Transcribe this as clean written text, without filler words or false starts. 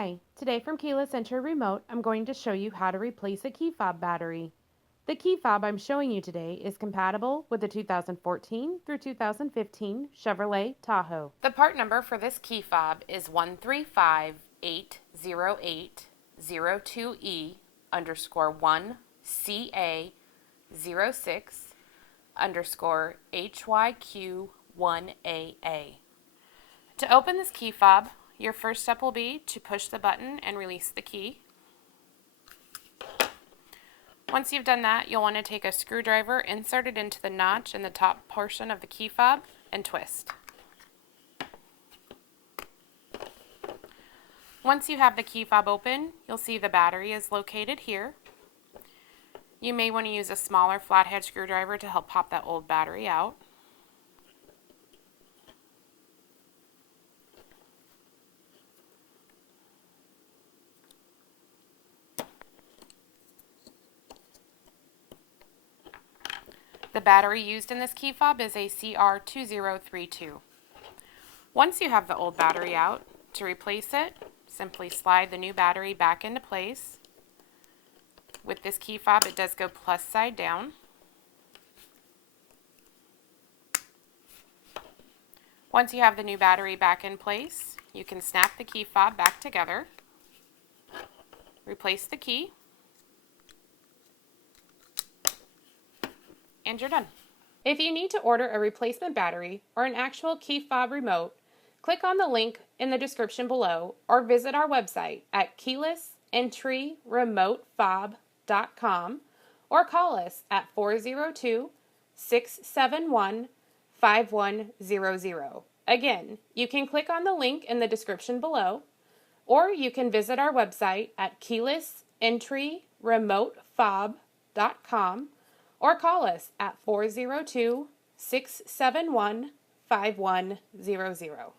Hi, today from Keyless Entry Remote, I'm going to show you how to replace a key fob battery. The key fob I'm showing you today is compatible with the 2014 through 2015 Chevrolet Tahoe. The part number for this key fob is 13580802E underscore 1CA06 underscore HYQ1AA. To open this key fob, your first step will be to push the button and release the key. Once you've done that, you'll want to take a screwdriver, insert it into the notch in the top portion of the key fob, and twist. Once you have the key fob open, you'll see the battery is located here. You may want to use a smaller flathead screwdriver to help pop that old battery out. The battery used in this key fob is a CR2032. Once you have the old battery out, to replace it, simply slide the new battery back into place. With this key fob, it does go plus side down. Once you have the new battery back in place, you can snap the key fob back together, replace the key, and you're done. If you need to order a replacement battery or an actual key fob remote, click on the link in the description below or visit our website at keylessentryremotefob.com or call us at 402-671-5100. Again, you can click on the link in the description below or you can visit our website at keylessentryremotefob.com or call us at 402-671-5100.